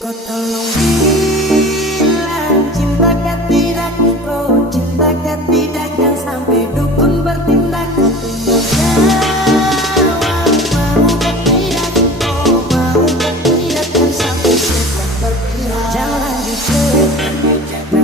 Kau tolong bilang cintakah tidak, kau cintakah tidak, jangan sampai dukun bertindak. Kau tinggal jawab, maukah tidak, oh maukah tidak, jangan sampai setan berpihak. Jangan lanjutkan